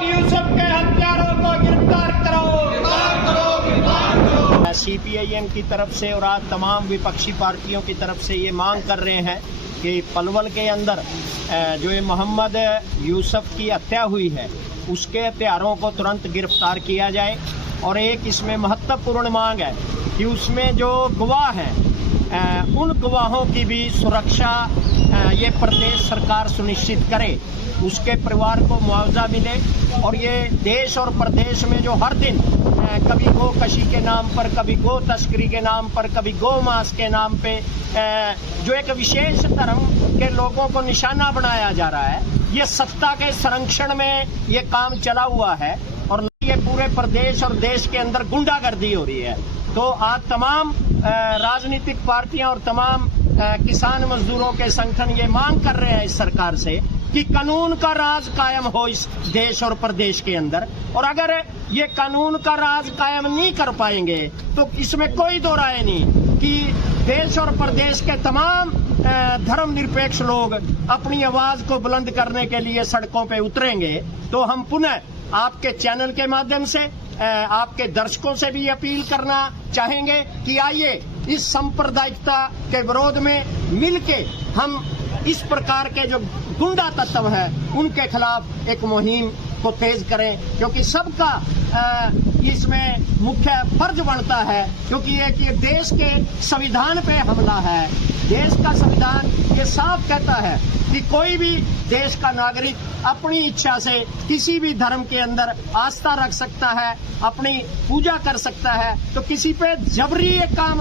मोहम्मद यूसुफ के हत्यारों को गिरफ्तार करो, गिरफ्तार करो, गिरफ्तार करो। सीपीआईएम की तरफ से और आज तमाम विपक्षी पार्टियों की तरफ से ये मांग कर रहे हैं कि पलवल के अंदर जो ये मोहम्मद यूसुफ की हत्या हुई है उसके हत्यारों को तुरंत गिरफ्तार किया जाए। और एक इसमें महत्वपूर्ण मांग है कि उसमें जो गवाह हैं उन गवाहों की भी सुरक्षा ये प्रदेश सरकार सुनिश्चित करे, उसके परिवार को मुआवजा मिले। और ये देश और प्रदेश में जो हर दिन कभी गो कशी के नाम पर, कभी गो तस्करी के नाम पर, कभी गो मांस के नाम पे जो एक विशेष धर्म के लोगों को निशाना बनाया जा रहा है, ये सत्ता के संरक्षण में ये काम चला हुआ है और ये पूरे प्रदेश और देश के अंदर गुंडागर्दी हो रही है। तो आज तमाम राजनीतिक पार्टियां और तमाम किसान मजदूरों के संगठन ये मांग कर रहे हैं इस सरकार से कि कानून का राज कायम हो इस देश और प्रदेश के अंदर। और अगर ये कानून का राज कायम नहीं कर पाएंगे तो इसमें कोई दो राय नहीं कि देश और प्रदेश के तमाम धर्मनिरपेक्ष लोग अपनी आवाज को बुलंद करने के लिए सड़कों पे उतरेंगे। तो हम पुनः आपके चैनल के माध्यम से आपके दर्शकों से भी अपील करना चाहेंगे कि आइए इस सांप्रदायिकता के विरोध में मिलके हम इस प्रकार के जो गुंडा तत्व है उनके खिलाफ एक मुहिम को तेज करें, क्योंकि सबका इसमें मुख्य फर्ज बनता है, क्योंकि ये देश के संविधान पे हमला है। देश का संविधान ये साफ कहता है कि कोई भी देश का नागरिक अपनी इच्छा से किसी भी धर्म के अंदर आस्था रख सकता है, अपनी पूजा कर सकता है। तो किसी पे जबरी ये काम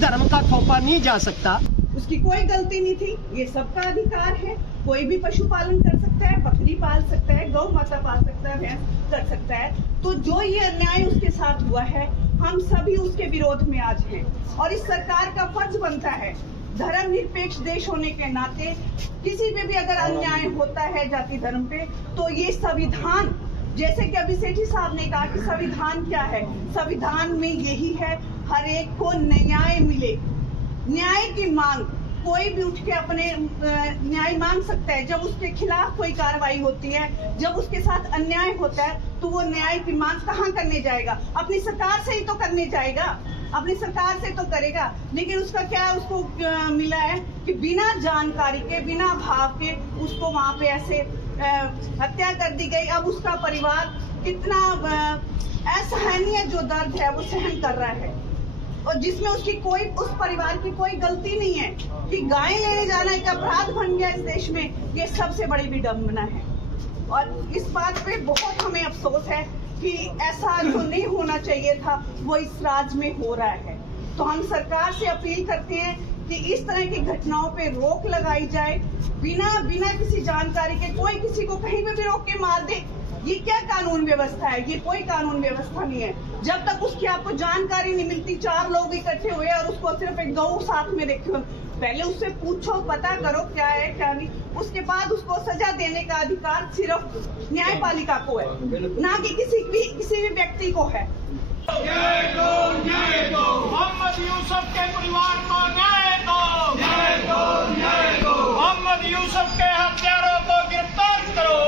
धर्म का थोपा नहीं जा सकता। उसकी कोई गलती नहीं थी, ये सबका अधिकार है। कोई भी पशुपालन कर सकता है, बकरी पाल सकता है, गौ माता पाल सकता है, भैंस कर सकता है। तो जो ये अन्याय उसके साथ हुआ है, हम सभी उसके विरोध में आज हैं। और इस सरकार का फर्ज बनता है, धर्मनिरपेक्ष देश होने के नाते किसी पे भी अगर अन्याय होता है जाति धर्म पे, तो ये संविधान, जैसे कि अभी सेठी साहब ने कहा कि संविधान क्या है, संविधान में यही है हर एक को न्याय मिले। न्याय की मांग, कोई भी उठ के अपने न्याय मांग सकता है। जब उसके खिलाफ कोई कार्रवाई होती है, जब उसके साथ अन्याय होता है, तो वो न्याय की मांग कहाँ करने जाएगा? अपनी सरकार से ही तो करने जाएगा, अपनी सरकार से तो करेगा। लेकिन उसका क्या उसको मिला है कि बिना जानकारी के, बिना भाव के उसको वहां पे ऐसे हत्या कर दी गई। अब उसका परिवार कितना असहनीय जो दर्द है वो सहन कर रहा है, और जिसमें उसकी कोई, उस परिवार की कोई गलती नहीं है कि गाय लेने जाना एक अपराध बन गया इस देश में। ये सबसे बड़ी विडंबना है और इस बात पे बहुत हमें अफसोस है कि ऐसा जो नहीं होना चाहिए था वो इस राज्य में हो रहा है। तो हम सरकार से अपील करते हैं कि इस तरह की घटनाओं पे रोक लगाई जाए, बिना किसी जानकारी के। कोई किसी को कहीं पे भी रोक के मार दे, ये क्या कानून व्यवस्था है? ये कोई कानून व्यवस्था नहीं है। जब तक उसकी आपको जानकारी नहीं मिलती, 4 लोग इकट्ठे हुए और उसको सिर्फ एक गौ साथ में देखो, पहले उससे पूछो, पता करो क्या है क्या नहीं, उसके बाद उसको सजा देने का अधिकार सिर्फ न्यायपालिका को है, ना कि किसी भी व्यक्ति को है। न्याय दो, न्याय दो, मोहम्मद यूसुफ के परिवार को न्याय दो, न्याय दो, न्याय दो, मोहम्मद यूसुफ के हत्यारों को गिरफ्तार करो।